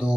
2